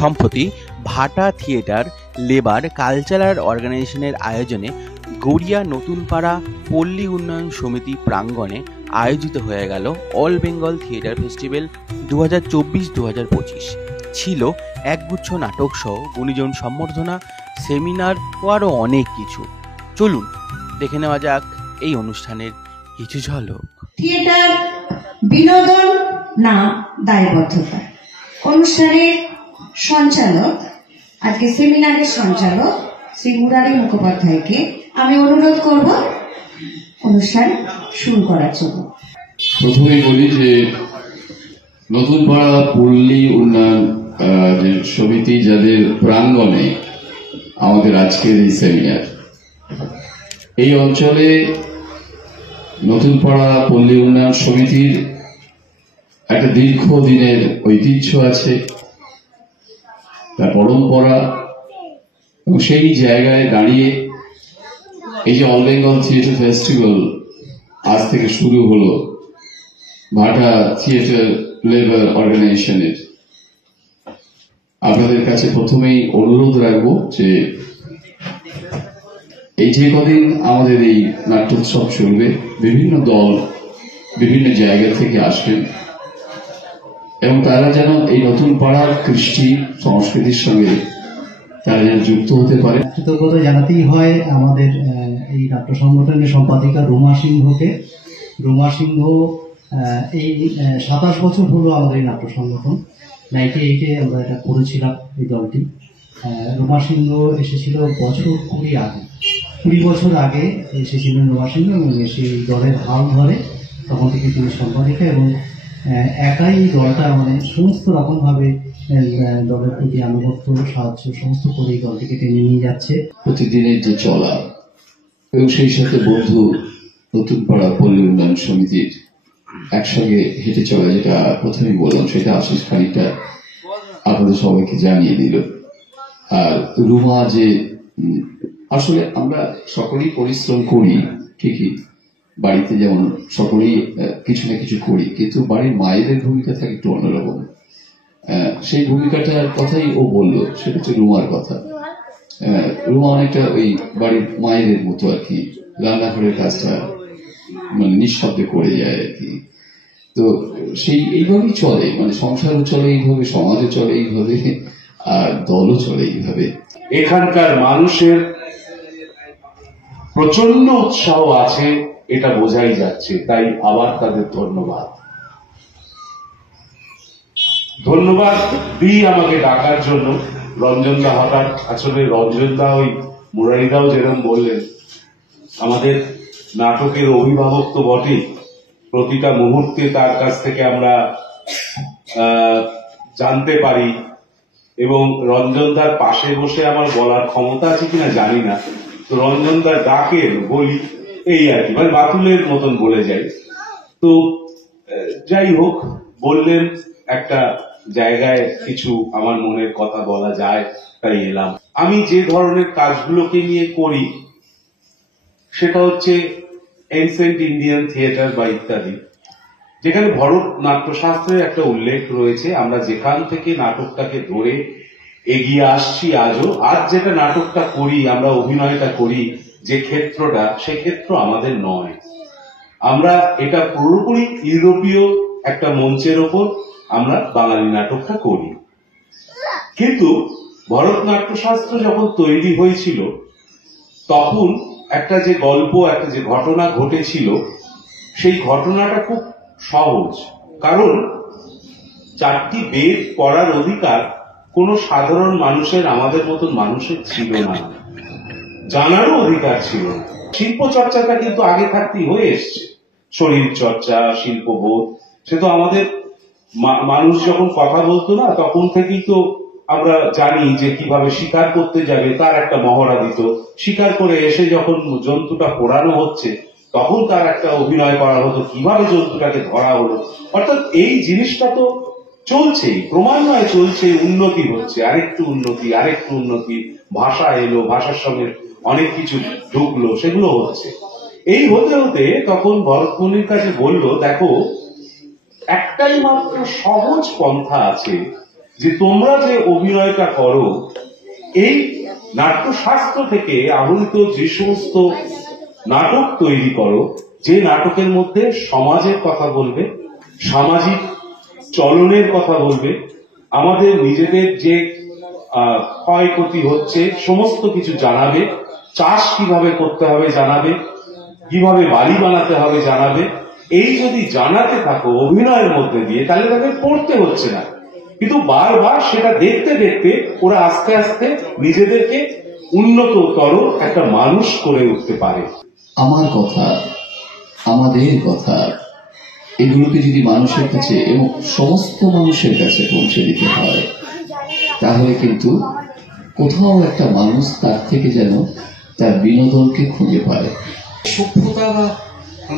সম্প্রতি ভাটা theatre labour cultural অর্গানাইজেশনের আয়োজনে গড়িয়া নতুনপাড়া পল্লী উন্নয়ন সমিতি প্রাঙ্গণে আয়োজিত হয়ে গেল অল বেঙ্গল থিয়েটার ফেস্টিভ্যাল 2024-2025। ছিল একগুচ্ছ নাটক সহ গুণীজন সম্বর্ধনা, সেমিনার ও আরও অনেক কিছু। চলুন দেখে নেওয়া যাক এই অনুষ্ঠানের কিছু ঝলক। থিয়েটার বিনোদন না দায়বদ্ধতা। অনুষ্ঠানের সঞ্চালক, আজকে সেমিনারের সঞ্চালক শ্রী মুরারি মুখোপাধ্যায়কে আমি অনুরোধ করব অনুষ্ঠান শুরু করার জন্য। প্রথমেই বলি যে নতুনপাড়া পল্লী উন্নয়ন যে সমিতি, যাদের প্রাঙ্গণে আমাদের আজকের এই সেমিনার, এই অঞ্চলে নতুনপাড়া পল্লী উন্নয়ন সমিতির একটা দীর্ঘদিনের ঐতিহ্য আছে, তার পরম্পরা, এবং সেই জায়গায় দাঁড়িয়ে এই যে অল বেঙ্গল থিয়েটার ফেস্টিভ্যাল আজ থেকে শুরু হলো ভাটা থিয়েটার লেবার অর্গানাইজেশনের, আপনাদের কাছে প্রথমেই অনুরোধ রাখবো যে এই যে কদিন আমাদের এই নাট্যোৎসব চলবে, বিভিন্ন দল বিভিন্ন জায়গা থেকে আসবেন এবং তারা যেন এই নতুন পাড়ার কৃষ্টি সংস্কৃতির সঙ্গে তারা যেন যুক্ত হতে পারে। কৃতজ্ঞতা জানাতেই হয় আমাদের এই নাট্য সংগঠনের সম্পাদিকা রুমা সিংহকে। রুমা সিংহ এই 27 বছর হলো আমাদের এই নাট্য সংগঠন। 98-এ আমরা এটা করেছিলাম এই দলটি। রুমা সিংহ এসেছিল বছর 20 বছর আগে এসেছিলেন রুমা সিংহ, এবং সেই দলের হাল ধরে তখন থেকে তিনি সম্পাদিকা এবং একাই দলটা সমস্ত রকমভাবে দলের প্রতি আনুগত্য, সাহায্য সমস্ত করে এই দলটিকে টেনে নিয়ে যাচ্ছে। প্রতিদিনের যে চলা এবং সেই সাথে বন্ধু নতুনপাড়া পল্লী উন্নয়ন সমিতির একসঙ্গে হেঁটে চলা, যেটা প্রথমেই বললাম, সেটা আশিস খানিকটা আপনাদের সবাইকে জানিয়ে দিল। আর রুমা যে আসলে আমরা সকলেই পরিশ্রম করি ঠিকই, বাড়িতে যেমন সকলেই কিছু না কিছু করি, কিন্তু বাড়ির মায়েদের ভূমিকা থাকে একটু অন্যরকম। সেই ভূমিকাটার কথাই ও বললো, সেটা হচ্ছে রুমার কথা। রুমা অনেকটা ওই বাড়ির মায়েদের মতো আর কি, রান্নাঘরের কাজটা নিঃশব্দে করে যায় আর কি। তো সেই এইভাবেই চলে, সংসারও চলে এইভাবে, সমাজও চলে এইভাবে, আর দলও চলে এইভাবে। এখানকার মানুষের প্রচন্ড উৎসাহ আছে, এটা বোঝাই যাচ্ছে। তাই আবার তাদের ধন্যবাদ দিই আমাকে ডাকার জন্য। রঞ্জনদা হঠাৎ, আসলে রঞ্জনদা ওই মুরারিদাও যেরকম বললেন, আমাদের নাটকের অভিভাবক তো বটেই। প্রতিটা মুহূর্তে তার কাছ থেকে আমরা জানতে পারি, এবং রঞ্জনদার পাশে বসে আমার বলার ক্ষমতা আছে কিনা জানি না, তো রঞ্জনদার ডাকে বলি এই আর কি, বাতুলের মতন বলে যাই। তো যাই হোক, বললেন একটা জায়গায় কিছু আমার মনের কথা বলা যায়, তাই এলাম। আমি যে ধরনের কাজগুলোকে নিয়ে করি সেটা হচ্ছে এনসেন্ট ইন্ডিয়ান থিয়েটার বা ইত্যাদি, যেখানে ভরত নাট্যশাস্ত্রের একটা উল্লেখ রয়েছে। আমরা যেখান থেকে নাটকটাকে ধরে এগিয়ে আসছি আজও, আজ যেটা নাটকটা করি, আমরা অভিনয়টা করি, যে ক্ষেত্রটা, সে ক্ষেত্র আমাদের নয়। আমরা এটা পুরোপুরি ইউরোপীয় একটা মঞ্চের ওপর আমরা বাঙালি নাটকটা করি। কিন্তু ভরতনাট্যশাস্ত্র যখন তৈরি হয়েছিল, তখন একটা যে গল্প, একটা যে ঘটনা ঘটেছিল, সেই ঘটনাটা খুব সহজ। কারণ 4টি বেদ পড়ার অধিকার কোন সাধারণ মানুষের, আমাদের মতন মানুষের ছিল না, জানারও অধিকার ছিল না। শিল্প চর্চাটা কিন্তু আগে থাকতেই হয়ে এসছে, শরীর চর্চা, শিল্পবোধ, সে তো আমাদের মানুষ যখন কথা বলতো না, তখন থেকেই তো আমরা জানি যে কিভাবে শিকার করতে যাবে তার একটা মহড়া দিত, শিকার করে এসে যখন জন্তুটা পোড়ানো হচ্ছে তখন তার একটা অভিনয় করা হতো কিভাবে জন্তুটাকে ধরা হলো। অর্থাৎ এই জিনিসটা তো চলছেই, ক্রমান্বয়ে চলছে, উন্নতি হচ্ছে, আরেকটু উন্নতি, ভাষা এলো, ভাষার সঙ্গে অনেক কিছু ঢুকলো, সেগুলো হচ্ছে। এই হতে হতে তখন ভরতমুনির কাছে বলল, দেখো একটাই মাত্র সহজ পন্থা আছে যে তোমরা যে অভিনয়টা করো, এই নাট্যশাস্ত্র থেকে আহরিত যে সমস্ত নাটক তৈরি করো, যে নাটকের মধ্যে সমাজের কথা বলবে, সামাজিক চলনের কথা বলবে, আমাদের নিজেদের যে ক্ষয়ক্ষতি হচ্ছে সমস্ত কিছু জানাবে, চাষ কিভাবে করতে হবে জানাবে, কিভাবে বাড়ি বানাতে হবে জানাবে, এই যদি জানাতে থাকো অভিনয়ের মধ্যে দিয়ে, তাহলে তাদের পড়তে হচ্ছে না। কিন্তু বারবার সেটা দেখতে দেখতে ওরা আস্তে আস্তে নিজেদেরকে উন্নততর একটা মানুষ করে উঠতে পারে। আমার কথা, আমাদের কথা, এগুলোকে যদি মানুষের কাছে এবং সমস্ত মানুষের কাছে পৌঁছে দিতে হয়, তাহলে কিন্তু কোথাও একটা মানুষ তার থেকে যেন তার বিনোদনকে খুঁজে পায়। সভ্যতা বা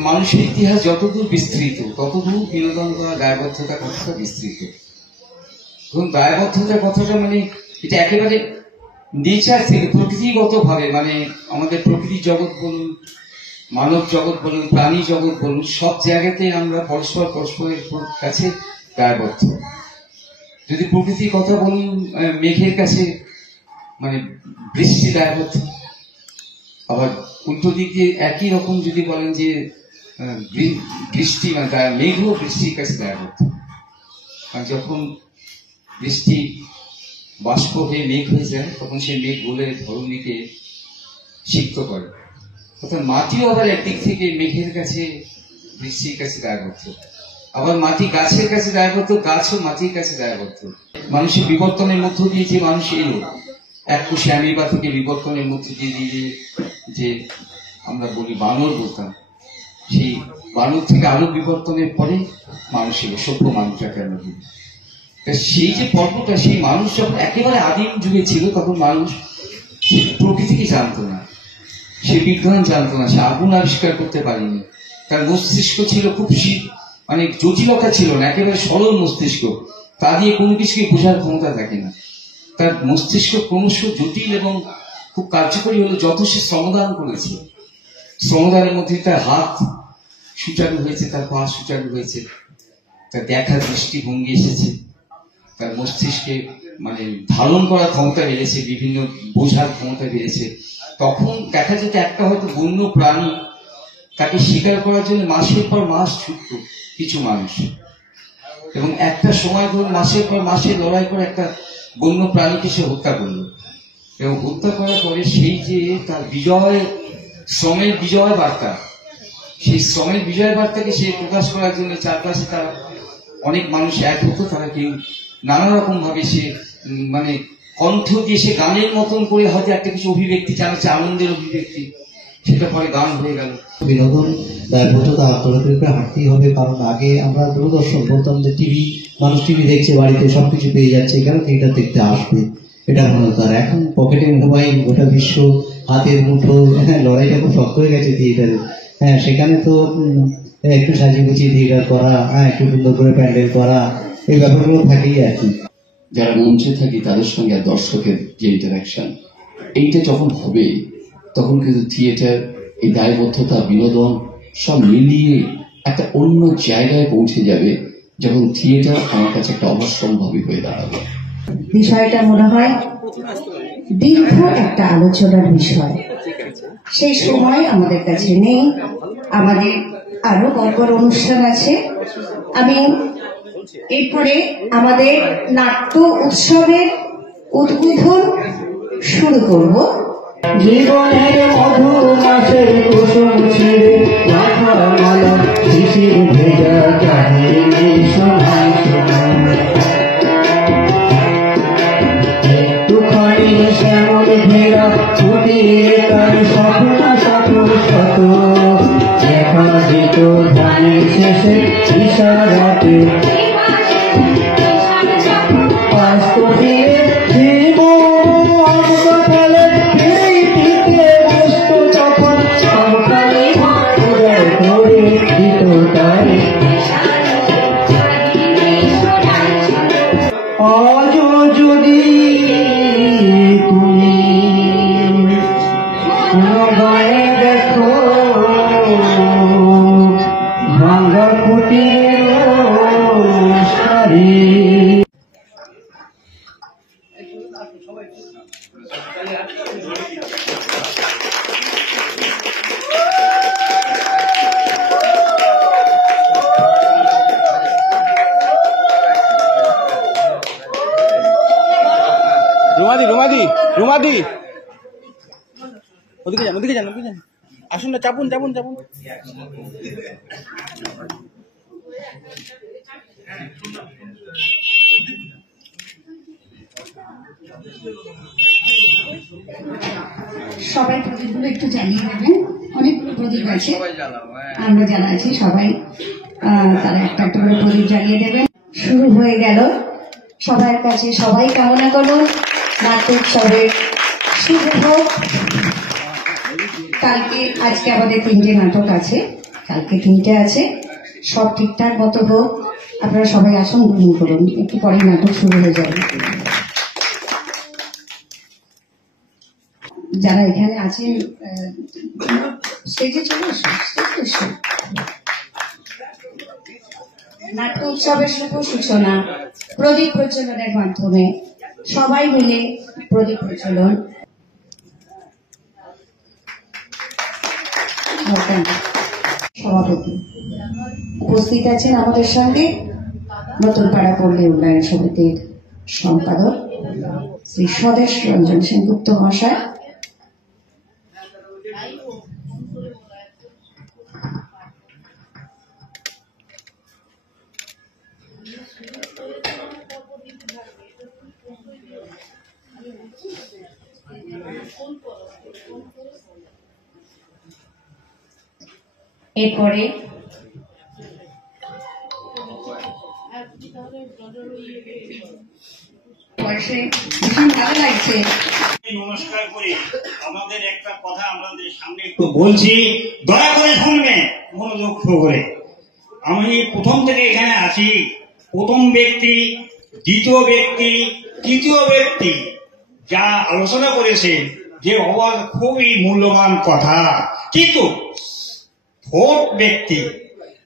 মানুষের ইতিহাস যতদূর বিস্তৃত, ততদূর বিনোদন বা দায়বদ্ধতা কথাটা বিস্তৃত। এবং দায়বদ্ধতার কথাটা মানে এটা একেবারে নেচার থেকে, প্রকৃতিগত ভাবে, মানে আমাদের প্রকৃতি জগৎ বলুন, মানব জগৎ বলুন, প্রাণী জগৎ বলুন, সব জায়গাতে আমরা পরস্পরের কাছে দায়বদ্ধ। যদি প্রকৃতির কথা বলুন, মেঘের কাছে মানে বৃষ্টি দায়বদ্ধ। আবার উল্টো দিক দিয়ে একই রকম যদি বলেন যে বৃষ্টি মানে মেঘও বৃষ্টির কাছে দায়বদ্ধ। কারণ যখন বৃষ্টি বাষ্প হয়ে মেঘ হয়ে যায়, তখন সেই মেঘ বলে ধরণীকে সিক্ত করে। অর্থাৎ মাটিও আবার একদিক থেকে মেঘের কাছে, বৃষ্টির কাছে দায়বদ্ধ। আবার মাটি গাছের কাছে দায়বদ্ধ, গাছও মাটির কাছে দায়বদ্ধ। মানুষের বিবর্তনের মধ্য দিয়ে যে মানুষ এলো, এক কোষে অ্যামিবা থেকে বিবর্তনের মধ্য দিয়ে যে আমরা বলি বানর বলতাম, সেই বানর থেকে আরো বিবর্তনের পরে মানুষ এলো, সভ্য মানুষটাকে আমরা বলি। সেই যে পর্বটা, সেই মানুষ যখন একেবারে আদিম যুগে ছিল, তখন মানুষ প্রকৃতিকে জানতো না, সে বিজ্ঞান জানতো না, সে আগুন আবিষ্কার করতে পারেনি। তার মস্তিষ্ক ছিল খুব মানে জটিলতা ছিল না, একেবারে সরল মস্তিষ্ক, তা দিয়ে কোনো কিছুকে বোঝার ক্ষমতা থাকে না। তার মস্তিষ্ক ক্রমশ জটিল এবং খুব কার্যকরী হলো যত সে শ্রমদান করেছে। শ্রমদানের মধ্যে তার হাত সুচারু হয়েছে, তার পা সুচারু হয়েছে, তার দেখার দৃষ্টিভঙ্গি এসেছে, তার মস্তিষ্কে মানে ধারণ করার ক্ষমতা বেড়েছে, বিভিন্ন বোঝার ক্ষমতা বেড়েছে। তখন দেখা যেত একটা হয়তো বন্য প্রাণী, তাকে শিকার করার জন্য মাসের পর মাস ছুটত কিছু মানুষ, এবং একটা সময় ধরে মাসের পর মাসে লড়াই করে একটা বন্য প্রাণীকে সে হত্যা করলো। এবং হত্যা করার পরে সেই যে তার বিজয়, শ্রমের বিজয় বার্তা, সেই শ্রমের বিজয় বার্তাকে সে প্রকাশ করার জন্য চারপাশে তার অনেক মানুষ এক হতো। তারা কেউ নানা রকম ভাবে সে মানে কণ্ঠ দিয়ে সে গানের মতন করে হয়তো একটা কিছু অভিব্যক্তি জানাচ্ছে, আনন্দের অভিব্যক্তি, সেটা পরে গান হয়ে গেল। বিনোদন দায়বদ্ধতা আত্মরক্ষা হাঁটতেই হবে। কারণ আগে আমরা দূরদর্শন বলতাম যে টিভি, মানুষ টিভি দেখছে, বাড়িতে সবকিছু পেয়ে যাচ্ছে, এখানে থিয়েটার দেখতে আসবে, এটা মনে হতো। আর এখন পকেটে মোবাইল, গোটা বিশ্ব হাতের মুঠো, লড়াইটা খুব শক্ত হয়ে গেছে থিয়েটারে। হ্যাঁ, সেখানে তো একটু সাজিয়ে গুছিয়ে থিয়েটার করা, একটু সুন্দর করে প্যান্ডেল করা, এই ব্যাপারগুলো থাকেই আর কি। যারা মঞ্চে থাকি তাদের সঙ্গে দর্শকের যে ইন্টারাকশন, এইটা যখন হবে, তখন কিন্তু থিয়েটার, এই দায়বদ্ধতা, বিনোদন সব মিলিয়ে একটা অন্য জায়গায় পৌঁছে যাবে, যখন থিয়েটার আমার কাছে একটা অবশ্যম্ভাবী হয়ে দাঁড়াবে। বিষয়টা মনে হয় দীর্ঘ একটা আলোচনার বিষয়, সেই সময় আমাদের কাছে নেই। আমাদের আরো বড় অনুষ্ঠান আছে। আমি এরপরে আমাদের নাট্য উৎসবের উদ্বোধন শুরু করব। জীবনের মধু মাসের কুসুম ছিঁড়ে মাথা মালা শিশির ভেজা কাহিনী শোনাই একটুখানি শ্যামল ঘেরা ফুটিয়ে তার স্বপ্ন শত শত দেখা যেত ধানের শেষে ইশারাতে রুমাদি ওদিকে যান আসুন না, চাপুন। সবাই প্রদীপগুলো একটু জ্বালিয়ে দেবেন, অনেকগুলো প্রদীপ আছে, আমরা যারা আছি সবাই তারা একটা করে প্রদীপ জ্বালিয়ে দেবেন। শুরু হয়ে গেল, সবার কাছে সবাই কামনা করুন নাট্য উৎসবের শুভ হোক। আজকে আমাদের 3টে নাটক আছে, কালকে 3টে আছে, সব ঠিকঠাক মতো হোক। আপনারা সবাই আসন গ্রহণ করুন, একটু পরে নাটক শুরু হয়ে যাবে। যারা এখানে আছেন স্টেজে চলে আসুন। নাট্য উৎসবের শুভ সূচনা প্রদীপ প্রজ্বলনের মাধ্যমে, সবাই মিলে প্রদীপ প্রজ্বলন। সভাপতি উপস্থিত আছেন আমাদের সঙ্গে নতুন পাড়া পল্লী উন্নয়ন সমিতির সম্পাদক শ্রী স্বদেশ রঞ্জন সেনগুপ্ত মহাশয়, এরপরে ভীষণ ভালো লাগছে। নমস্কার করে আমাদের একটা কথা আমাদের সামনে একটু বলছি, দয়া করে শুনবেন মনোযোগ করে। আমি প্রথম থেকে এখানে আছি, প্রথম ব্যক্তি, দ্বিতীয় ব্যক্তি, তৃতীয় ব্যক্তি যা আলোচনা করেছেন যে অবাক খুবই মূল্যবান কথা, কিন্তু ফোর্থ ব্যক্তি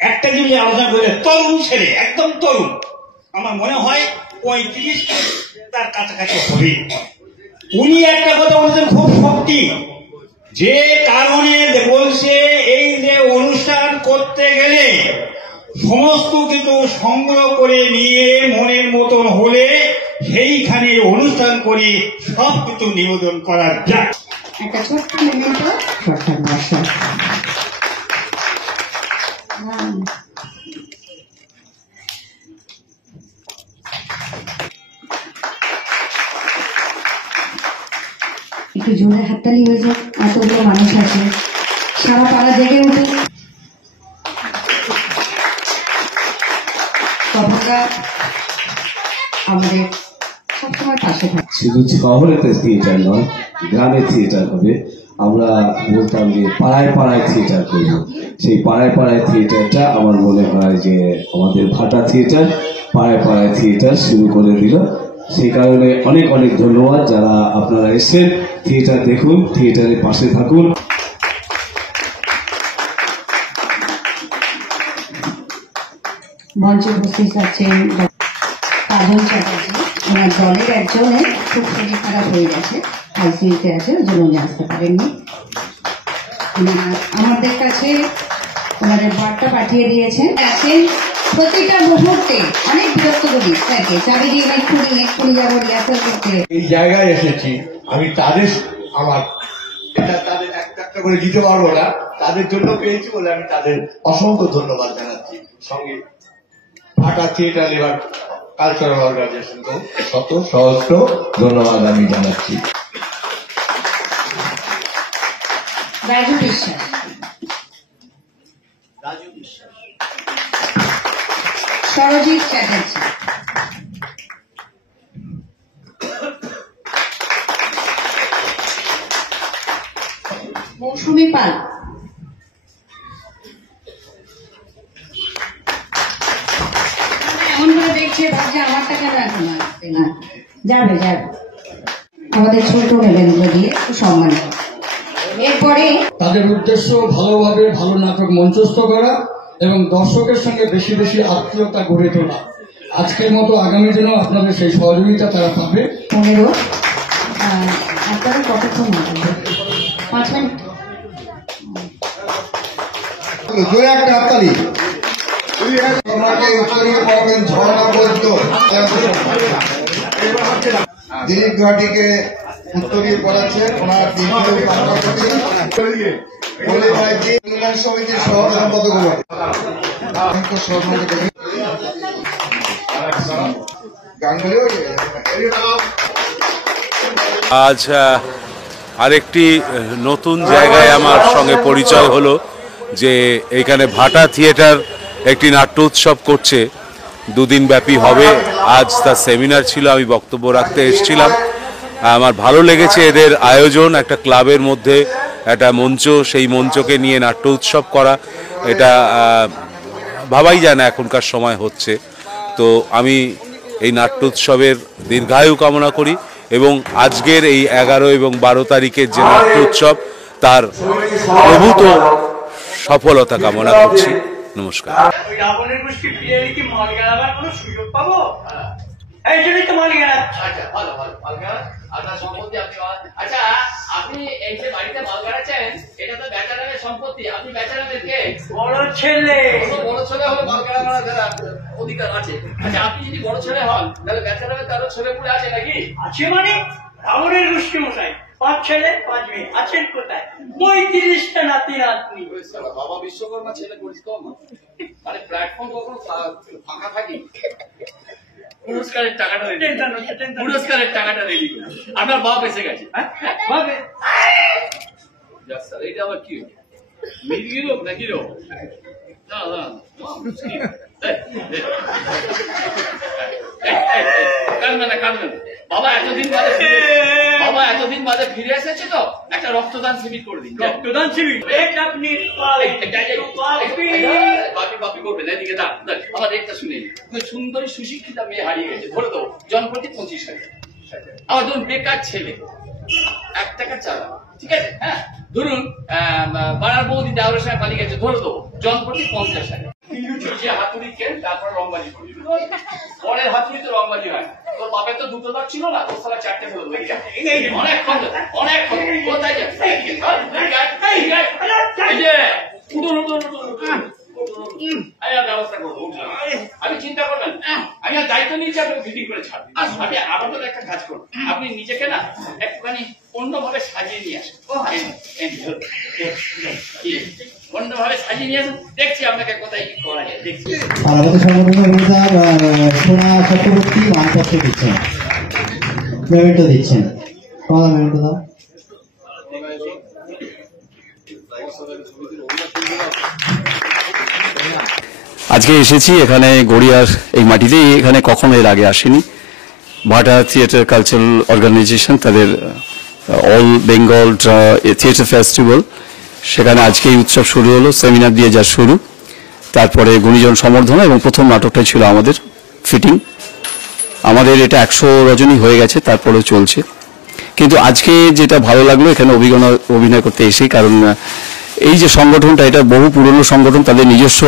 একটা যদি আলোচনা করে তরুণ ছেলে, একদম তরুণ, আমার মনে হয় 35 তার কাছাকাছি হবে। উনি একটা কথা বলছেন খুব সত্যি, যে কারণে বলছে এই যে অনুষ্ঠান করতে গেলে সমস্ত কিছু সংগ্রহ করে নিয়ে মনের মতন হলে সেইখানে অনুষ্ঠান করে সব কিছু নিবেদন করা যায়। একটা ছোট্ট মেমেন্টো, ছোট্ট ভাষা। একটু জোরে হাততালি হয়ে যাক, এতগুলো মানুষ আছে, সারা পাড়া জেগে উঠুক। কথাটা আমাদের সবসময় পাশে থাকে। শুধু শহরেতে থিয়েটার নয়, গ্রামে থিয়েটার হবে। আমরা বলতাম যে পাড়ায় পাড়ায় থিয়েটার করব, সেই পাড়ায় পাড়ায় থিয়েটারটা আমার মনে হয় যে আমাদের ভাটা থিয়েটার পাড়ায় পাড়ায় থিয়েটার শুরু করে দিল। সেই কারণে অনেক অনেক ধন্যবাদ যারা আপনারা এসেছেন। থিয়েটার দেখুন, থিয়েটারের পাশে থাকুন। মঞ্চে উপস্থিত আছেন কাজল চ্যাটার্জি, ওনার দলের একজনের খুব শরীর খারাপ হয়ে গেছে, আইসিইউতে আছে, ওই জন্য উনি আসতে পারেননি। আমাদের কাছে ওনাদের বার্তা পাঠিয়ে দিয়েছেন, আছেন প্রতিটা মুহূর্তে অনেক বিরক্ত করি তাকে, চাবি দিয়ে এক্ষুনি যাবো রিহার্সাল করতে। এই জায়গায় এসেছি আমি, তাদের আমার তাদের একটা করে দিতে পারবো না, তাদের জন্য পেয়েছি বলে আমি তাদের অসংখ্য ধন্যবাদ জানাচ্ছি। সঙ্গে ঢাকা থিয়েটার এবার কালচারাল অর্গানাইজেশনকে শত সহস্র ধন্যবাদ আমি জানাচ্ছি। রাজু বিশ্বাস, সরজিৎ চ্যাটার্জি, মৌসুমী পাল, এমন করে দেখছে ভাবছে আমারটা কেন এখন আসছে না, যাবে আমাদের ছোট নরেন্দ্র দিয়ে সম্মান। এরপরে তাদের উদ্দেশ্য ভালোভাবে ভালো নাটক মঞ্চস্থ করা এবং দর্শকের সঙ্গে বেশি বেশি আত্মীয়তা গড়ে তোলা। আজকের মতো আগামী দিনেও আপনাদের সেই সহযোগিতা তারা পাবে। 15 আপনারা কতক্ষণ লাগবে? 5 মিনিট। জোরে একটা হাততালি। উত্তরীয় পাবেন ঝর্ণা বৈদ্য, দিলীপ ঘাটিকে উত্তরীয় পড়াচ্ছেন। ওনার বলে ভাই যে উন্নয়ন সমিতির সহ সম্পাদক আজ আরেকটি নতুন জায়গায় আমার সঙ্গে পরিচয় হলো যে এখানে ভাটা থিয়েটার একটি নাট্য উৎসব করছে, 2 দিন ব্যাপী হবে। আজ তার সেমিনার ছিল, আমি বক্তব্য রাখতে এসেছিলাম। আমার ভালো লেগেছে এদের আয়োজন, একটা ক্লাবের মধ্যে একটা মঞ্চ, সেই মঞ্চকে নিয়ে নাট্য উৎসব করা, এটা ভাবাই যায় না এখনকার সময় হচ্ছে। তো আমি এই নাট্য উৎসবের দীর্ঘায়ু কামনা করি এবং আজকের এই 11 এবং 12 তারিখের যে নাট্য উৎসব তার প্রভূত সফলতা কামনা করছি। নমস্কার। রাবণের গোষ্ঠী ফিরে কি মাল গেলাবার কোনো সুযোগ পাবো? এই জন্যই তো মাল গেলা। আচ্ছা, ভালো ভালো মাল গেলা আপনার সম্পত্তি আপনি। আচ্ছা, আপনি এই যে বাড়িতে মাল গাড়াচ্ছেন এটা তো বেচারামের সম্পত্তি, আপনি বেচারামের কে? বড় ছেলে। বড় ছেলে হলে মাল গাড়া অধিকার আছে। আচ্ছা, আপনি যদি বড় ছেলে হন তাহলে বেচারামের তারও ছেলে পুলে আছে নাকি? আছে মানে রাবণের গোষ্ঠী মশাই 5 ছেলে 5 মেয়ে আছেন কোথায়? 35টা নাতি নাতনি। বাবা বিশ্বকর্মা ছেলে করিস তো মানে প্ল্যাটফর্ম কখনো ফাঁকা থাকি? পুরস্কারের টাকাটা রেডি, পুরস্কারের টাকাটা রেডি করুন। আপনার বাপ এসে গেছে। এইটা আবার কি মির্গি লোক নাকি লোক? না না কাঁদবে না, কাঁদবে না। বাবা এতদিন বাদে ফিরে এসেছে তো একটা রক্তদান শিবির করে দিন। রক্তদান শিবির? আপনি বাপি করবেন। এদিকে দাঁড়, আমার একটা শুনে সুন্দরী সুশিক্ষিতা মেয়ে হারিয়ে গেছে, ধরে দেবো জনপ্রতি 25,000। আমার ধরুন বেকার ছেলে 1 টাকা চালা, ঠিক আছে? হ্যাঁ, ধরুন পাড়ার বৌদি দেওয়ার সময় পালিয়ে গেছে, ধরে দেবো জনপ্রতি 50,000। যে হাতুড়ি খেল তারপর রংবাজি করি, পরের হাতুড়ি তো রংবাজি হয়। তোর বাপের তো 2টো দাঁত ছিল না, তোর সালা 4টে ফেলে দেবে। অনেক কোথায় ব্যবস্থা করবো, আমি চিন্তা করবেন। আমি আর দায়িত্ব নিয়েছি, আপনি ফিটিং করে ছাড়বেন। আপনি আপাতত একটা কাজ করুন, আপনি নিজেকে না একটুখানি অন্যভাবে সাজিয়ে নিয়ে আসেন। অন্যভাবে সাজিয়ে নিয়ে আসেন, দেখছি আপনাকে কোথায় কি করা যায়। দেখছি আমাদের সংগঠনের নেতার সোনা চক্রবর্তী মানপত্র দিচ্ছেন, মেমেন্টো দিচ্ছেন। কমলা মেমেন্টো দাও। আজকে এসেছি এখানে গড়িয়ার এই মাটিতেই, এখানে কখনো এর আগে আসেনি। ভাটা থিয়েটার কালচারাল অর্গানাইজেশন তাদের অল বেঙ্গল থিয়েটার ফেস্টিভ্যাল, সেখানে আজকে এই উৎসব শুরু হলো, সেমিনার দিয়ে যা শুরু, তারপরে গুণীজন সম্বর্ধনা এবং প্রথম নাটকটাই ছিল আমাদের ফিটিং। আমাদের এটা 100 রজনী হয়ে গেছে, তারপরেও চলছে। কিন্তু আজকে যেটা ভালো লাগলো এখানে অভিনয় করতে এসে, কারণ এই যে সংগঠনটা এটা বহু পুরনো সংগঠন, তাদের নিজস্ব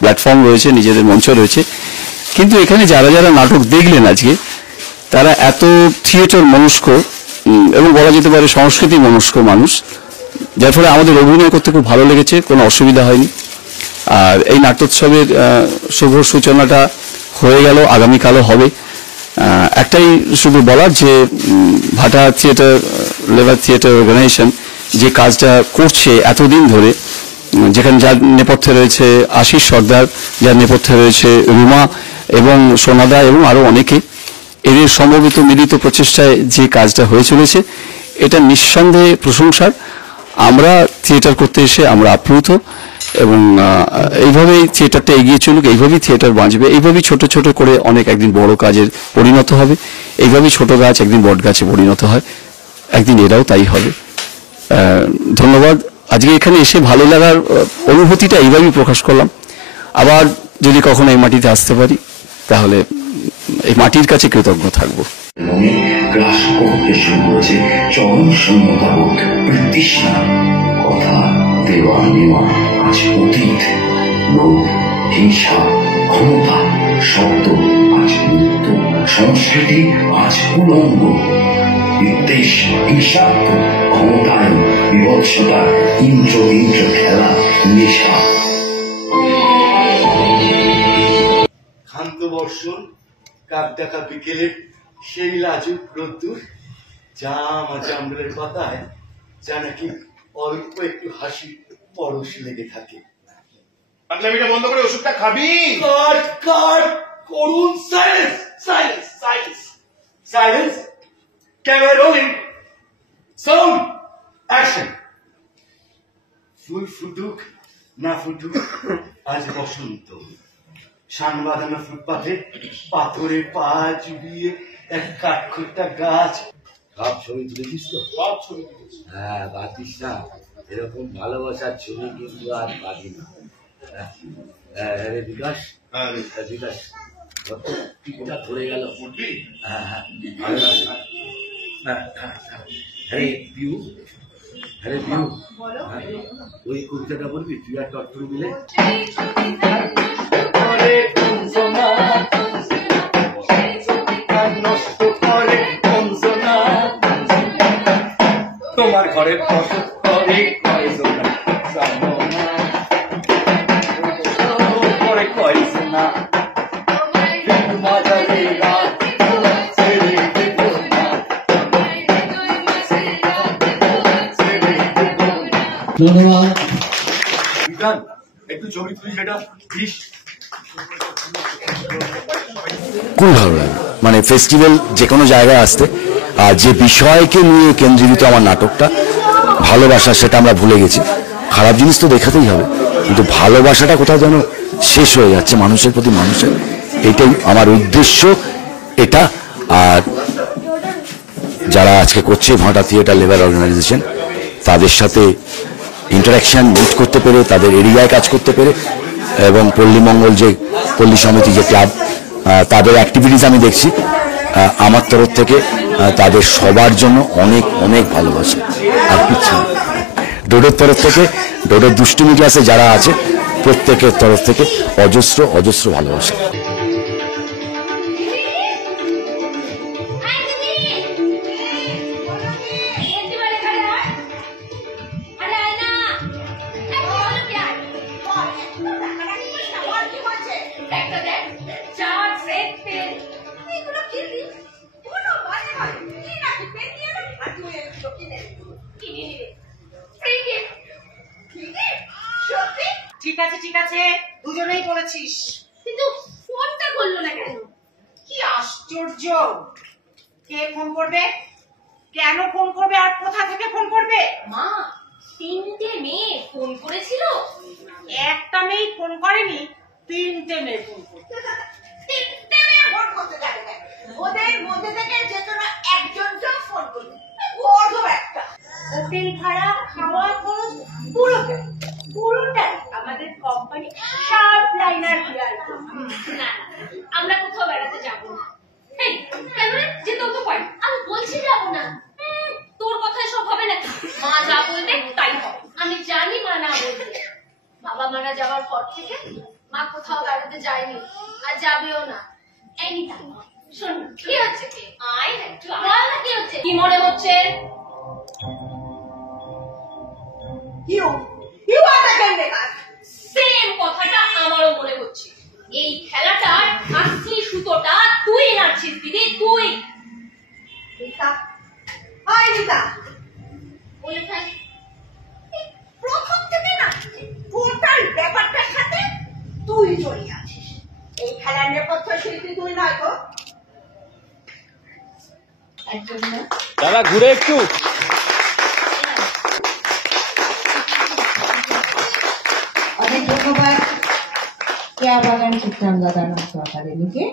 প্ল্যাটফর্ম রয়েছে, নিজেদের মঞ্চ রয়েছে। কিন্তু এখানে যারা যারা নাটক দেখলেন আজকে, তারা এত থিয়েটার মনস্ক এবং বলা যেতে পারে সংস্কৃতি মনস্ক মানুষ, যার ফলে আমাদের অভিনয় করতে খুব ভালো লেগেছে, কোনো অসুবিধা হয়নি। আর এই নাট্যোৎসবের শুভ সূচনাটা হয়ে গেল, আগামীকালও হবে। একটাই শুধু বলার যে ভাটা থিয়েটার লেবার থিয়েটার অর্গানাইজেশন যে কাজটা করছে এতদিন ধরে, যেখানে যার নেপথ্যে রয়েছে আশিস সর্দার, যার নেপথ্যে রয়েছে রুমা এবং সোনাদা এবং আরো অনেকে, এদের সমবেত মিলিত প্রচেষ্টায় যে কাজটা হয়ে চলেছে এটা নিঃসন্দেহে প্রশংসার। আমরা থিয়েটার করতে এসে আমরা আপ্লুত এবং এইভাবেই থিয়েটারটা এগিয়ে চলুক, এইভাবেই থিয়েটার বাঁচবে, এইভাবেই ছোট ছোট করে অনেক একদিন বড় কাজের পরিণত হবে, এইভাবেই ছোট গাছ একদিন বট গাছে পরিণত হয়, একদিন এরাও তাই হবে। ধন্যবাদ। আজকে এখানে এসে ভালো লাগার অনুভূতিটা এইভাবেই প্রকাশ করলাম। আবার যদি কখনো এই মাটিতে আসতে পারি তাহলে এই মাটির কাছে কৃতজ্ঞ থাকবো। গ্রাস করতে শুরু করেছে চরম শূন্যতাবোধ, তৃষ্ণা, কথা দেওয়া নেওয়া আজ অতীত, লোভ, হিংসা, ক্ষমতা, শব্দ আজ মৃত্যু, সংস্কৃতি আজ উলঙ্গ। বিদ্বেষ, হিংসাত্মক, ক্ষমতায়ন, বিভৎসতা, ইন্দ্র খেলা, নেশা। ক্ষান্ত বর্ষণ, কাক দেখা বিকেলের সেই লাজুক রোদ্দুর, জাম জামরুলের পাতায় যা নাকি অল্প একটু হাসি পরশ লেগে থাকে। পাগলামিটা বন্ধ করে ওষুধটা খাবি। কাট কাট করুন, silence silence silence silence. Camera rolling, sound action. ফুল ফুটুক না ফুটুক, আজ বসন্ত। শান বাঁধানো ফুটপাথে পাথরে পা চুবিয়ে এক কাঠখোট্টা গাছ। সব ছবি তুলেছিস তো? সব ছবি তুলেছি। হ্যাঁ, বাতিস না, এরকম ভালোবাসার ছবি কিন্তু আর পাবি না। রে বিকাশ, বিকাশ টিকটা ধরে গেল। হ্যাঁ হ্যাঁ, হ্যাঁ পিউ, হ্যাঁ পিউ, ওই কবিতাটা বলবি তুই আর টট্টু মিলে? তোমার ঘরের ফসল করে না ধন্যবাদ। একটু ছবি তুলি, সেটা প্লিজ। খুব ভালো লাগে, মানে ফেস্টিভ্যাল যে কোনো জায়গায় আসতে, আর যে বিষয়কে নিয়ে কেন্দ্রীভূত আমার নাটকটা ভালোবাসা, সেটা আমরা ভুলে গেছি। খারাপ জিনিস তো দেখাতেই হবে, কিন্তু ভালোবাসাটা কোথাও যেন শেষ হয়ে যাচ্ছে মানুষের প্রতি মানুষের। এটাই আমার উদ্দেশ্য এটা। আর যারা আজকে করছে ভাটা থিয়েটার লেবার অর্গানাইজেশন, তাদের সাথে ইন্টারাকশন মিট করতে পেরে, তাদের এরিয়ায় কাজ করতে পেরে, এবং পল্লী মঙ্গল যে পল্লী সমিতি যে ক্লাব, তাদের অ্যাক্টিভিটিস আমি দেখছি, আমার তরফ থেকে তাদের সবার জন্য অনেক অনেক ভালোবাসা। আর কিছু ডোডোর তরফ থেকে, ডোডোর দুষ্টু মিডিয়াসে যারা আছে প্রত্যেকের তরফ থেকে অজস্র অজস্র ভালোবাসা। ঠিক আছে ঠিক আছে, দুজনেই বলেছিস, কিন্তু ফোনটা করলো না কেন? কি আশ্চর্য! কে ফোন করবে, কেন ফোন করবে, আর কোথা থেকে ফোন করবে? মা, 3টে মেয়ে ফোন করেছিল। একটা মেয়ে ফোন করেনি, 3টে মেয়ে ফোন করছে। 3টে মেয়ে ফোন করতে যাবে কেন? ওদের মধ্যে থেকে যে কোনো একজনকে ফোন করবে। বড় একটা হোটেল ভাড়া, খাওয়া খরচ পুরোটাই আমাদের কোম্পানি সাপ্লাইনার দেয়ার। না আমরা কোথাও বেড়াতে যাব না। এই কেন যেতেও তো পারি। আমি বলছি যাব না। তোর কথায় সব হবে নাকি? মা যা বলবে তাই হবে। আমি জানি মা না বলবে। বাবা মারা যাওয়ার পর থেকে মা কোথাও বেড়াতে যায়নি, আর যাবেও না। এই নিতা শোন, কি হচ্ছে? কি আয় একটু বল না, কি হচ্ছে? কি মনে হচ্ছে? সেম কথাটা আমারও মনে হচ্ছে। এই খেলাটার আসলি সুতোটা তুই নাড়ছিস দিদি, তুই। প্রথম থেকে না টোটাল ব্যাপারটার সাথে তুই জড়িয়ে আছিস। এই খেলার নেপথ্য শিল্পী তুই নয় গো। একজন দাদা ঘুরে একটু। অনেক ধন্যবাদ কেয়া বাগান চিত্রাঙ্গদা নাট্য একাডেমিকে,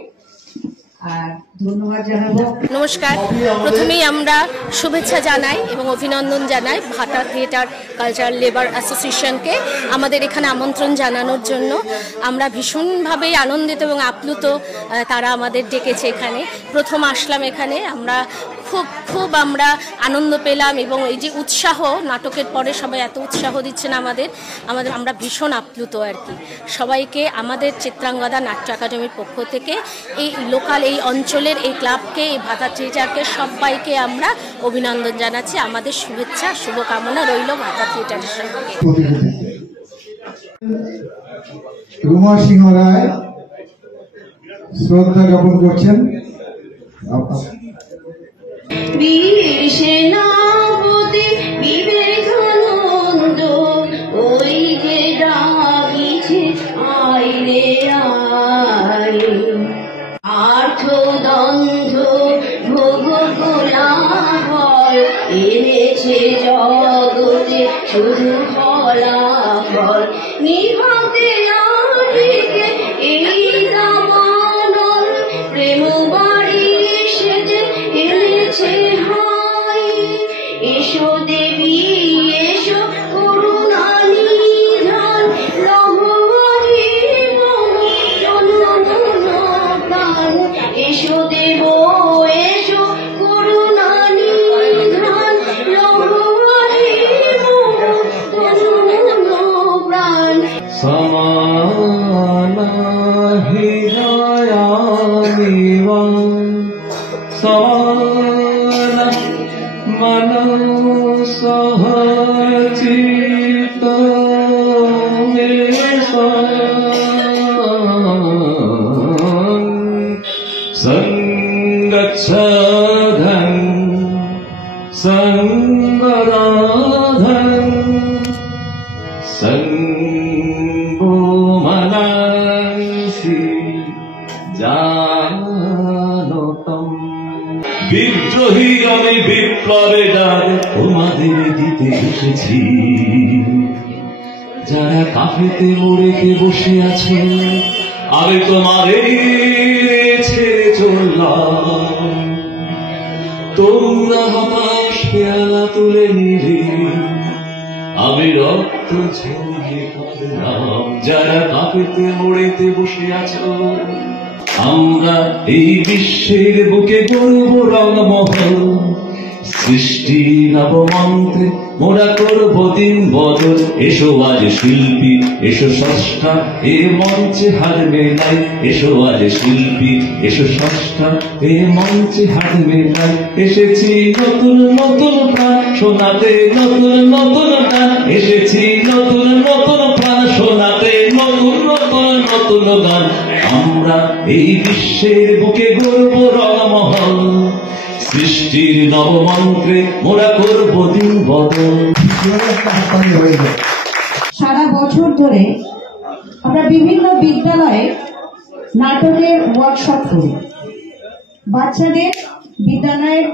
আর ধন্যবাদ জানাবো। নমস্কার, প্রথমেই আমরা শুভেচ্ছা জানাই এবং অভিনন্দন জানাই ভাটা থিয়েটার কালচারাল লেবার অ্যাসোসিয়েশনকে আমাদের এখানে আমন্ত্রণ জানানোর জন্য। আমরা ভীষণভাবে আনন্দিত এবং আপ্লুত, তারা আমাদের ডেকেছে এখানে। প্রথম আসলাম এখানে, আমরা খুব খুব আমরা আনন্দ পেলাম এবং এই যে উৎসাহ নাটকের পরে সবাই এত উৎসাহ দিচ্ছেন আমরা ভীষণ আপ্লুত আর কি। সবাইকে আমাদের চিত্রাঙ্গদা নাট্য একাডেমির পক্ষ থেকে এই লোকাল এই অঞ্চলের এই ক্লাবকে এই ভাতা থিয়েটারকে সবাইকে আমরা অভিনন্দন জানাচ্ছি। আমাদের শুভেচ্ছা শুভকামনা রইল ভাতা থিয়েটারের সঙ্গে। রুমা সিংহ রায় শ্রদ্ধা জ্ঞাপন করছেন। বীর সেনাপতি বিবেকানন্দ ওই যে ডাকিছে আয় রে আয়, আর্থদন্ধ্র ভোগ কোলাহল এনেছে জগতে শুধু ফলাফল, নিভাতে নারীকে এই জামানল প্রেম বাড়ি সেজে এনেছে হাই। এসো দেবী এসো করুণা নিধান, লহরী প্রাণ। এসো দেব এসো করুণা নিধান, লহরী প্রাণ। সমানা হৃদয়ামিবং সমানা মনসঃ চিত্তমেষাং সংগচ্ছধং সংবরাধং সঙ্গো মনসি জানতম। বিদ্রোহী আমি বিপ্লবে ডাক তোমাদের দিতে এসেছি, যারা কাফেতে মোড়েকে বসে আছে আমি তোমাদের ছেড়ে চললাম। তোমরা হতাশ পেয়ালা তুলে নিলে আমি রক্ত ঝরিয়ে কাঁদলাম, যারা কাঁপেতে মোড়েতে বসে আছো। আমরা এই বিশ্বের বুকে গর্ব রঙমহল, সৃষ্টি নবমন্ত্রে মোরা করব দিন বদল। এসো আজ শিল্পী এসো স্রষ্টা এ মঞ্চে হার মেলাই, এসো আজ শিল্পী এসো স্রষ্টা এ মঞ্চে হার মেলাই। এসেছি নতুন নতুন প্রাণ শোনাতে নতুন নতুন গান, এসেছি নতুন নতুন প্রাণ শোনাতে নতুন নতুন নতুন গান। আমরা এই বিশ্বের বুকে গর্ব রঙমহল, সৃষ্টির নবমন্ত্রে মোরা করব দিন বদল। সারা বছর ধরে আমরা বিভিন্ন বিদ্যালয়ে নাটকের ওয়ার্কশপ করি। বাচ্চাদের বিদ্যালয়ের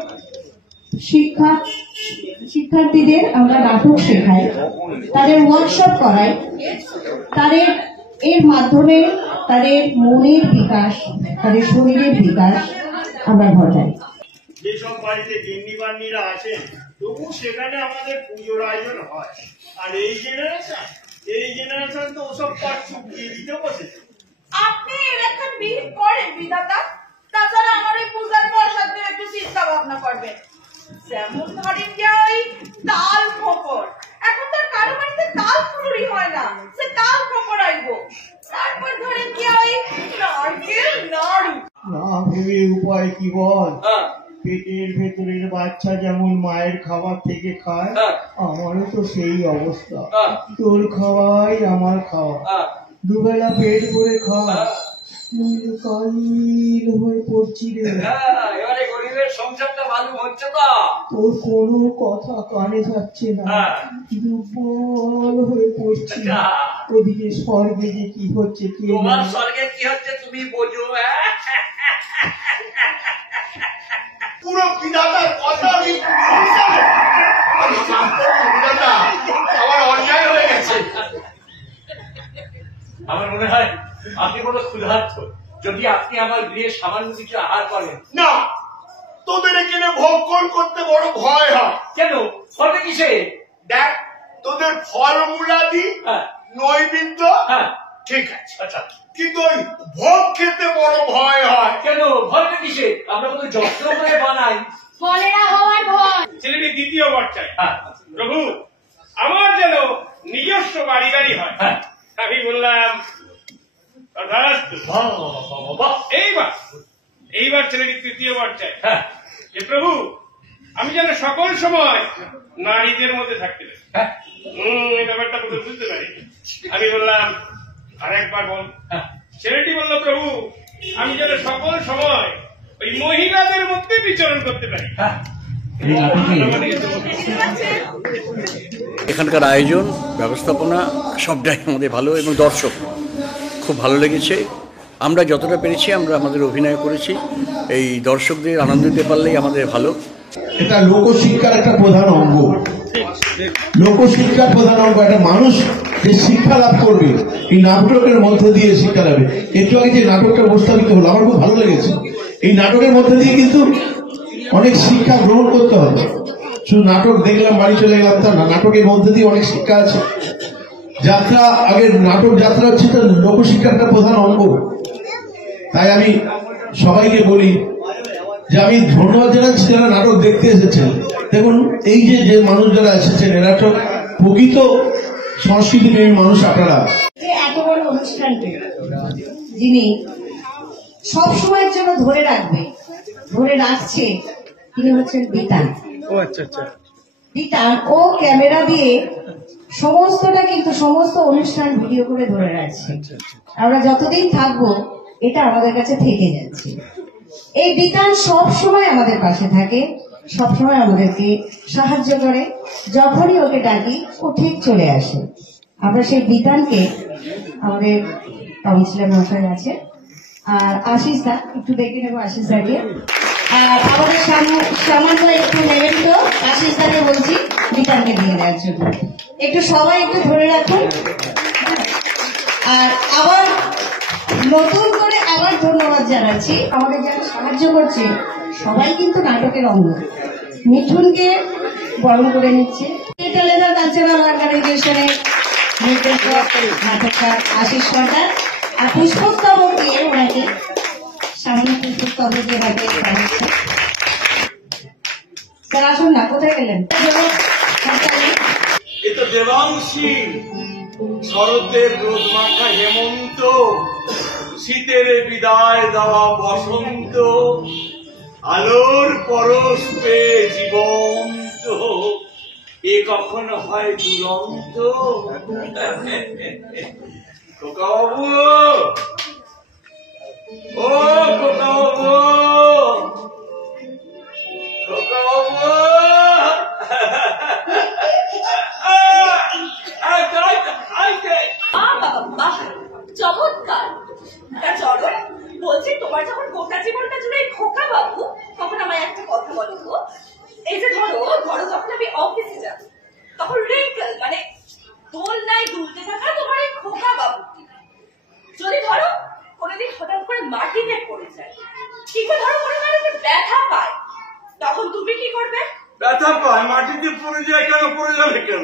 শিক্ষার্থীদের আমরা নাটক শেখাই, তাদের ওয়ার্কশপ করাই, তাদের এর মাধ্যমে তাদের মনের বিকাশ, তাদের শরীরের বিকাশ আমরা ঘটাই। যেসব বাড়িতে গিন্নি বান্নিরা আছেন তবু সেখানে আমাদের পুজোর আয়োজন হয়। আর এই জেনারেশন তো ওসব পাঠ চুকিয়ে দিতে বসেছে। আপনি এলাকার বিহিত করেন বিধাতা, তাছাড়া আমার এই পূজার প্রসাদ নিয়ে একটু চিন্তা ভাবনা করবেন। যেমন ধরেন যে ওই তাল খোকর, এখন তার কারো বাড়িতে তাল ফুলুরি হয় না, সে তাল খোকর আইবো। তারপর ধরেন কি ওই নারকেল নাড়ু। না ভেবে উপায় কি বল? পেটের ভেতরের বাচ্চা যেমন মায়ের খাবার থেকে খায়, আমারও তো সেই অবস্থা। তোর খাওয়াই আমার খাওয়া, দুবেলা পেট ভরে খাওয়া, নইলে কালিল হয়ে পড়ছি রে। এবারে গরিবের সংসারটা ভালো হচ্ছে তো। তোর কোনো কথা কানে যাচ্ছে না, দুর্বল হয়ে পড়ছি। ওদিকে স্বর্গে যে কি হচ্ছে কি, তোমার স্বর্গে কি হচ্ছে তুমি বোঝো। পুরো বিধাতার কথা আমি আমার অন্যায় হয়ে গেছে। আমার মনে হয় আপনি কোনো ক্ষুধার্ত, যদি আপনি আমার গৃহে সামান্য কিছু আহার করেন। না, তোদের এখানে ভক্ষণ করতে বড় ভয় হয়। কেন? হবে কিসে? দেখ, তোদের ফলমূলাদি নৈবেদ্য ঠিক আছে, আচ্ছা, কিন্তু ওই ভোগ খেতে বড় ভয় হয়। কেন? ভয়টা কিসে? আমরা কোনো যত্ন করে বানাই। কলেরা হওয়ার ভয়। ছেলেটি দ্বিতীয় বার চাই। প্রভু আমার যেন নিজস্ব বাড়ি গাড়ি হয়। আমি বললাম এইবার ছেলেটি তৃতীয়বার চাই যে প্রভু আমি যেন সকল সময় নারীদের মধ্যে থাকতে পারি। এই ব্যাপারটা বুঝতে পারি। আমি বললাম আরেকবার বল। ছেলেটি বলল প্রভু আমি যেন সকল সময় ওই মহিলাদের মধ্যে বিচরণ করতে পারি। এখানকার আয়োজন ব্যবস্থাপনা সবটাই আমাদের ভালো এবং দর্শক খুব ভালো লেগেছে। আমরা যতটা পেরেছি আমরা আমাদের অভিনয় করেছি। এই দর্শকদের আনন্দ দিতে পারলেই আমাদের ভালো। এটা লোকশিক্ষার একটা প্রধান অঙ্গ। লোকশিক্ষার প্রধান অঙ্গ একটা মানুষ যে শিক্ষা লাভ করবে এই নাটকের মধ্যে দিয়ে শিক্ষা লাভে। একটু আগে যে নাটকটা উপস্থাপিত হলো আমার খুব ভালো লেগেছে। এই নাটকের মধ্যে দিয়ে কিন্তু অনেক শিক্ষা গ্রহণ করতে হবে। শুধু নাটক দেখলাম বাড়ি চলে গেলাম তা না, নাটকের মধ্যে দিয়ে অনেক শিক্ষা আছে। যাত্রা আগে নাটক যাত্রা হচ্ছে তো লোকশিক্ষার একটা প্রধান অঙ্গ। তাই আমি সবাইকে বলি যে আমি ধন্যবাদ জানাচ্ছি যারা নাটক দেখতে এসেছেন। দেখুন এই যে মানুষ যারা এসেছেন এরা তো প্রকৃত সংস্কৃতি প্রেমী মানুষ। আপনারা এত বড় অনুষ্ঠানটি যিনি সবসময়ের জন্য ধরে রাখছে তিনি হচ্ছেন বিতান। বিতান ও ক্যামেরা দিয়ে সমস্তটা কিন্তু সমস্ত অনুষ্ঠান ভিডিও করে ধরে রাখছে। আমরা যতদিন থাকবো এটা আমাদের কাছে থেকে যাচ্ছে। এই বিতান সব সময় আমাদের পাশে থাকে, সব সময় আমাদেরকে সাহায্য করে। যখনই ওকে ডাকি ও ঠিক চলে আসে। আমরা সেই বিতানকে আমাদের কাউন্সিলর মশাই আছে আর আশিস দা একটু দেখে নেবো আশিস দাকে। আর আমাদের সামান্য একটু নেবেন তো আশিস দাকে বলছি বিতানকে দিয়ে দেওয়ার জন্য। একটু সবাই একটু ধরে রাখুন। আর আবার নতুন করে আবার ধন্যবাদ জানাচ্ছি আমাদের যারা সাহায্য করছে সবাই কিন্তু নাটকের অঙ্গ। মিঠুনকে বরণ করে নিচ্ছে কালচারাল অর্গানাইজেশনের নির্দেশক নাটককার আশিস সরকার আর পুষ্পস্তবক দিয়ে ওনাকে সামান্য পুষ্পস্তবক দিয়ে ওনাকে জানাচ্ছে। স্যার আসুন না, কোথায় গেলেন? এ তো দেবাংশী, শরতের রোদ মাখা হেমন্ত, শীতের বিদায় দেওয়া বসন্ত, আলোর পরশ পেয়ে জীবন্ত, এ কখনো হয় দুরন্ত। খোকাবাবু, ও খোকাবাবু, খোকাবাবু, চমৎকার। চলো বলছি তোমার যখন গোটা জীবনটা জুড়ে খোকা বাবু তখন আমায় একটা কথা বলো তো। এই যে ধরো যখন আমি অফিসে যাব তখন রিঙ্কেল মানে দোলনায় দুলতে থাকা তোমার এই খোকা বাবু যদি ধরো কোনোদিন হঠাৎ করে মাটিতে পড়ে যায়, কিংবা ধরো কোনো কারণে ব্যথা পায়, তখন তুমি কি করবে? ব্যথা পায় মাটিতে পড়ে যায় কেন? পড়ে যাবে কেন?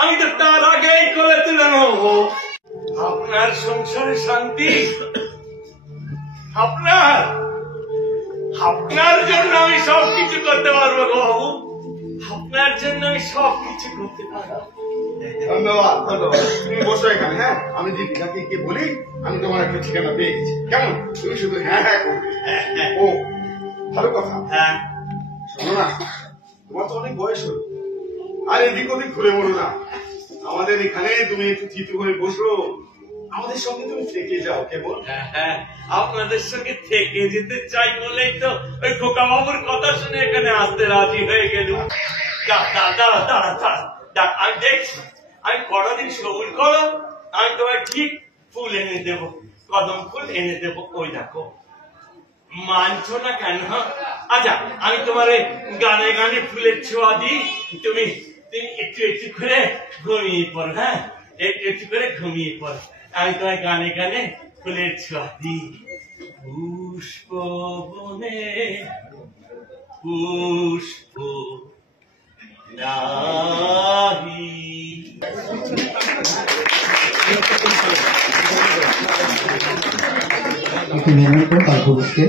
আমি তো তার আগেই করে তুলে নেবো। আপনার সংসারে শান্তি, আপনার জন্য আমি সবকিছু করতে পারবো গো বাবু। আপনার জন্য আমি সবকিছু করতে পারবো। ধন্যবাদ ধন্যবাদ। তুমি বসো এখানে। হ্যাঁ, আমি দীপিকাকে গিয়ে বলি আমি তোমার একটা ঠিকানা পেয়ে গেছি। কেমন? তুমি শুধু হ্যাঁ হ্যাঁ করবে। ও ভালো কথা। হ্যাঁ শোনো না, তোমার তো অনেক বয়স হলো, আর এদিক ওদিক ঘুরে মরো না। আমাদের এখানে তুমি একটু চিত্র করে বসো, আমাদের সঙ্গে তুমি থেকে যাও। কেবল হ্যাঁ, আপনাদের সঙ্গে থেকে যেতে চাই বলেই তো ওই খোকা বাবুর কথা শুনে এখানে আসতে রাজি হয়ে গেল। আমি দেখছি, আমি কতদিন সবুর করো, আমি তোমার ঠিক ফুল এনে দেবো, কদম ফুল এনে দেবো। ওই দেখো মানছো না কেন? আচ্ছা আমি তোমার গানে গানে ফুলের ছোঁয়া দিই, তুমি একটু একটু করে ঘুমিয়ে পড়ো। হ্যাঁ, একটু একটু করে ঘুমিয়ে পড়ো, আমি তোমার গানে গানে ফুলের ছোঁয়া দিই। পুষ্প বনে পুষ্প নাহি। একটু মেহনত তার পুরুষকে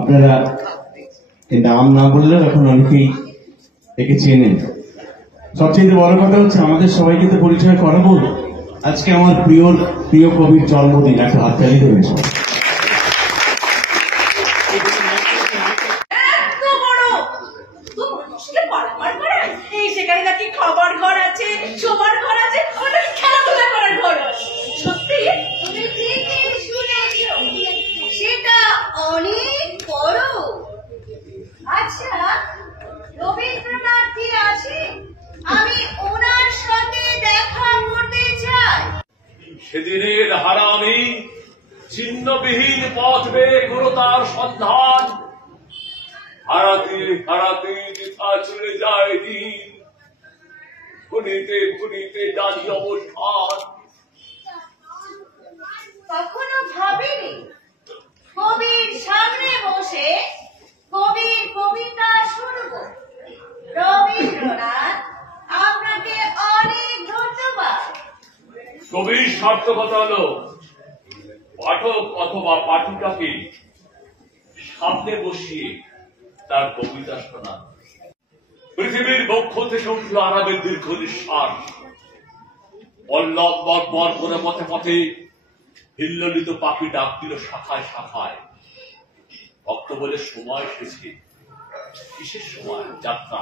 আপনারা এই নাম না বললেও এখন অনেকেই একে চেনেন। সবচেয়ে বড় কথা হচ্ছে আমাদের সবাইকে তো পরিচয় করাবো। আজকে আমার প্রিয় কবির জন্মদিন, একটা হাততালি দেবেন সবাই। সেখানে নাকি খাবার ঘর আছে, শোবার ঘর আছে, ওটাকে খেলাধুলা করার ঘর আছে। সত্যি তুমি ঠিকই শুনেছো, সেটা অনেক বড়। আচ্ছা, রবীন্দ্রনাথ কি আছে? আমি ওনার সঙ্গে দেখা করতে চাই। সেদিনের হারামি চিহ্নবিহীন পথ বেয়ে করো তার সন্ধান, হারাতে হারাতে যেথা চলে যায় দিন, ভুলিতে ভুলিতে জানি অবসান। কখনো ভাবিনি কবির সামনে বসে কবির কবিতা শুনব। রবীন্দ্রনাথ, আপনাকে অনেক ধন্যবাদ। কবির সার্থকতা হলো পাঠক অথবা পাঠিকাকে সামনে বসিয়ে তার কবিতা শোনা। পৃথিবীর বক্ষ থেকে উঠল আরামের দীর্ঘ নিঃশ্বাস, পল্লব বর্বর করে পথে পথে হিল্লোলিত পাখি ডাক দিল শাখায় শাখায়। ভক্ত বলে সময় এসেছে, কিসের সময়? যাত্রা।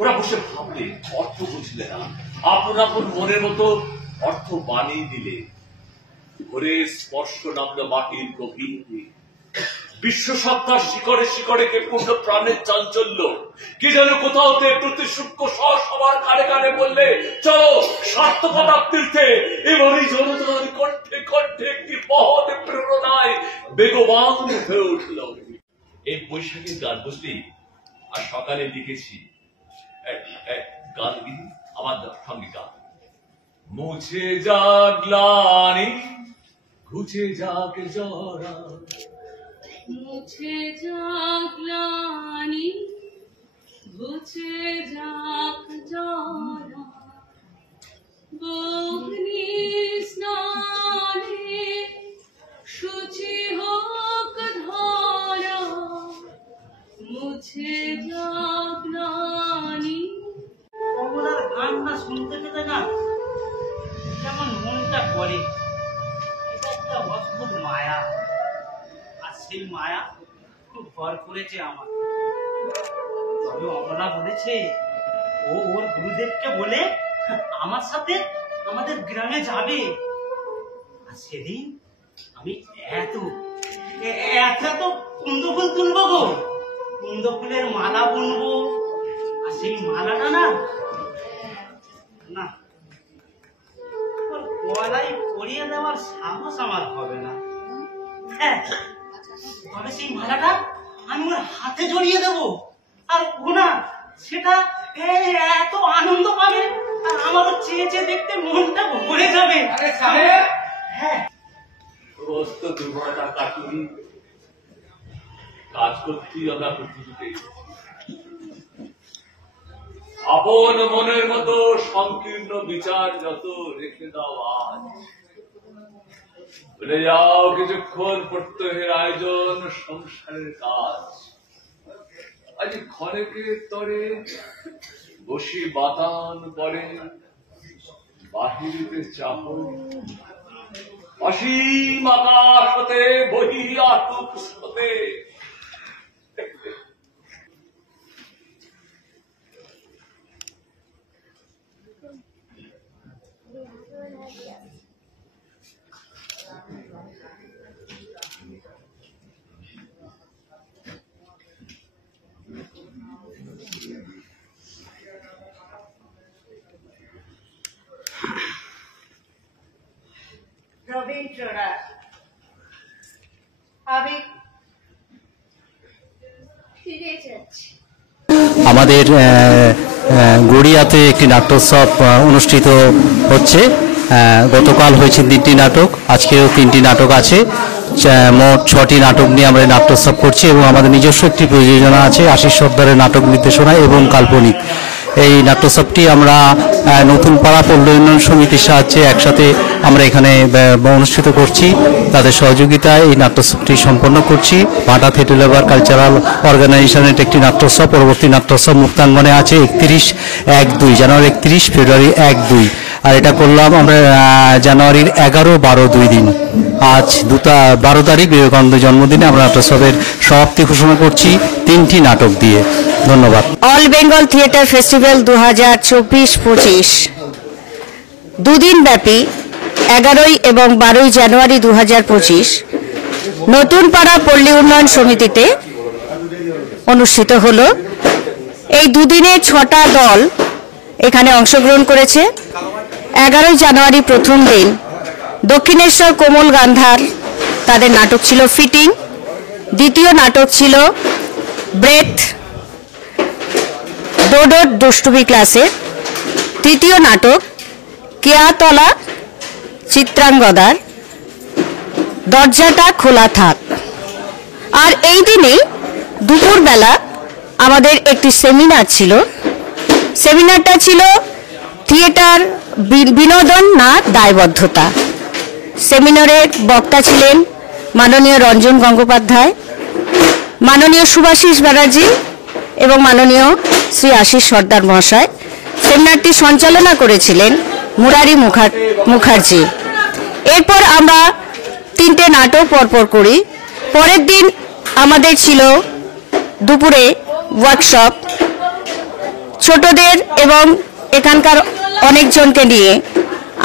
ওরা বসে ভাবলে, অর্থ বুঝলে না, আপন আপন মনের মতো অর্থ বানিয়ে দিলে। ভোরে স্পর্শ নামলো মাটির গভীরে, বিশ্ব সত্তার শিকড়ে শিকড়ে কে পূর্ণ প্রাণের চাঞ্চল্য। কি যেন কোথাও প্রতি সূক্ষ্ম সবার কানে কানে বললে, চলো সার্থকতার তীর্থে। এবারই জনতার কণ্ঠে কণ্ঠে একটি মহৎ প্রেরণায় বেগবান হয়ে উঠল। এই বৈশাখীর গান বুঝলি? আর সকালে লিখেছি গান গিয়ে আমার সঙ্গে গান। মুছে যাক গ্লানি, ঘুচে যাক জরা, মুছে যাক গ্লানি, ঘুচে যাক জরা, অগ্নি স্নানে শুচি হোক ধরা, মুছে যাক গ্লানি। কমলার গান না শুনতে পেতে না যেমন মনটা করে, এটা একটা অদ্ভুত মায়া। আর সেই মায়া খুব ভর করেছে আমার। তবে অমলা বলেছে ও ওর গুরুদেবকে বলে আমার সাথে আমাদের গ্রামে যাবে। আর সেদিন আমি এত কুন্দ ফুল তুলবো গো, কুন্দ ফুলের মালা বুনবো। আর সেই মালাটা না গলায় পরিয়ে দেওয়ার সাহস আমার হবে না। হ্যাঁ, তবে সেই মালাটা আমি ওর হাতে জড়িয়ে দেবো। আর ও না সেটা এত আনন্দ পাবে, আর আমারও চেয়ে চেয়ে দেখতে মনটা ভরে যাবে। হ্যাঁ, সমস্ত দুর্বলতা কাটিয়ে কাজ করতেই আমরা পৃথিবীতে আপন মনের মতো সংকীর্ণ বিচার যত রেখে দাও আজ। বলে যাও কিছুক্ষণ প্রত্যহের আয়োজন সংসারের কাজ। আজ ক্ষণেকের তরে বসি বাতান পরে, বাহিরিতে চাহ অসীম আকাশ হতে বহি আসুক স্রোতে। রবীন্দ্রনাথ, আমি ফিরে যাচ্ছি। আমাদের গড়িয়াতে একটি নাট্যোৎসব অনুষ্ঠিত হচ্ছে। গতকাল হয়েছে 3টি নাটক, আজকেও 3টি নাটক আছে। মোট 6টি নাটক নিয়ে আমরা নাট্যোৎসব করছি এবং আমাদের নিজস্ব একটি প্রযোজনা আছে, আশিস সর্দারের নাটক নির্দেশনা এবং কাল্পনিক। এই নাট্যোৎসবটি আমরা নতুন পাড়া পল্লী উন্নয়ন সমিতির সাহায্যে একসাথে আমরা এখানে অনুষ্ঠিত করছি। তাদের সহযোগিতায় এই নাট্যোৎসবটি সম্পন্ন করছি। ভাটা থিয়েটার লেবার কালচারাল অর্গানাইজেশনের একটি নাট্যোৎসব, পরবর্তী নাট্যোৎসব মুক্তাঙ্গনে আছে 31-1-2 জানুয়ারি, 31 ফেব্রুয়ারি 1-2। আর এটা করলাম আমরা জানুয়ারির 11-12 দিন। আজ 12 তারিখ বিবেকানন্দ জন্মদিনে আমরা নাট্যোৎসবের সমাপ্তি ঘোষণা করছি 3টি নাটক দিয়ে। ধন্যবাদ। অল বেঙ্গল থিয়েটার ফেস্টিভ্যাল 2024-25 দুদিন ব্যাপী 11 এবং 12 জানুয়ারি 2025 নতুন পাড়া পল্লী উন্নয়ন সমিতিতে অনুষ্ঠিত হলো। এই দুদিনে 6টা দল এখানে অংশগ্রহণ করেছে। 11 জানুয়ারি প্রথম দিন দক্ষিণেশ্বর কোমল গান্ধার তাদের নাটক ছিল ফিটিং, দ্বিতীয় নাটক ছিল ব্রেথ ডোডোর দুষ্টুমি ক্লাসের, তৃতীয় নাটক কেয়াতলা চিত্রাঙ্গদার দরজাটা খোলা থাক। আর এই দিনে দুপুরবেলা আমাদের একটি সেমিনার ছিল। সেমিনারটা ছিল থিয়েটার বিনোদন না দায়বদ্ধতা। সেমিনারের বক্তা ছিলেন মাননীয় রঞ্জন গঙ্গোপাধ্যায়, মাননীয় সুভাষিস ব্যানার্জি এবং মাননীয় শ্রী আশিস সর্দার মহাশয়। সেমিনারটি সঞ্চালনা করেছিলেন মুরারি মুখার্জি। এরপর আমরা 3টে নাটক পরপর করি। পরের দিন আমাদের ছিল দুপুরে ওয়ার্কশপ, ছোটদের এবং এখানকার অনেকজনকে নিয়ে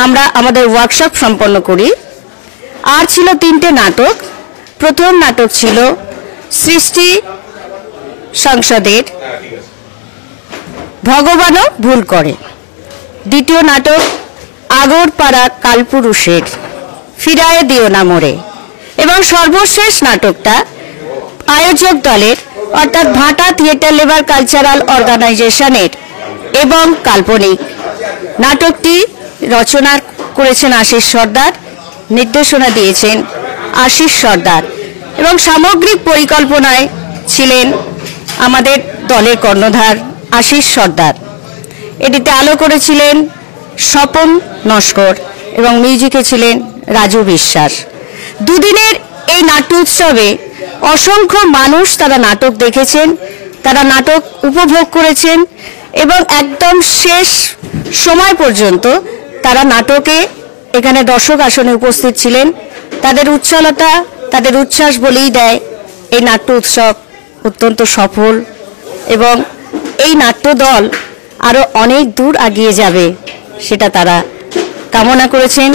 আমরা আমাদের ওয়ার্কশপ সম্পন্ন করি। আর ছিল 3টে নাটক। প্রথম নাটক ছিল সৃষ্টি সংসদের ভগবানও ভুল করে, দ্বিতীয় নাটক আগরপাড়া কালপুরুষের ফিরায়ে দিও না মোরে, এবং সর্বশেষ নাটকটা আয়োজক দলের অর্থাৎ ভাটা থিয়েটার লেবার কালচারাল অর্গানাইজেশনের এবং কাল্পনিক। নাটকটি রচনা করেছেন আশিস সর্দার, নির্দেশনা দিয়েছেন আশিস সর্দার এবং সামগ্রিক পরিকল্পনায় ছিলেন আমাদের দলের কর্ণধার আশিস সর্দার। এটিতে আলো করেছিলেন স্বপন নস্কর এবং মিউজিকে ছিলেন রাজু বিশ্বাস। দুদিনের এই নাট্য উৎসবে অসংখ্য মানুষ তারা নাটক দেখেছেন, তারা নাটক উপভোগ করেছেন এবং একদম শেষ সময় পর্যন্ত তারা নাটকে এখানে দর্শক আসনে উপস্থিত ছিলেন। তাদের উচ্ছলতা, তাদের উচ্ছ্বাস বলেই দেয় এই নাট্য উৎসব অত্যন্ত সফল এবং এই নাট্য দল আরও অনেক দূর এগিয়ে যাবে সেটা তারা কামনা করেছেন।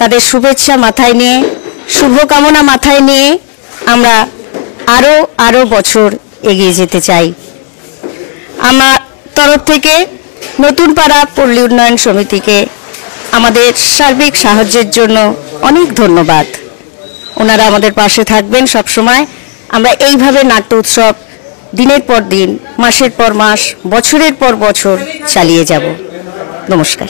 তাদের শুভেচ্ছা মাথায় নিয়ে, শুভকামনা মাথায় নিয়ে আমরা আরও বছর এগিয়ে যেতে চাই। আমার তরফ থেকে নতুন পাড়া পল্লী উন্নয়ন সমিতিকে আমাদের সার্বিক সাহায্যের জন্য অনেক ধন্যবাদ। ওনারা আমাদের পাশে থাকবেন সব সময়। আমরা এইভাবে নাট্য উৎসব দিনের পর দিন, মাসের পর মাস, বছরের পর বছর চালিয়ে যাব। নমস্কার।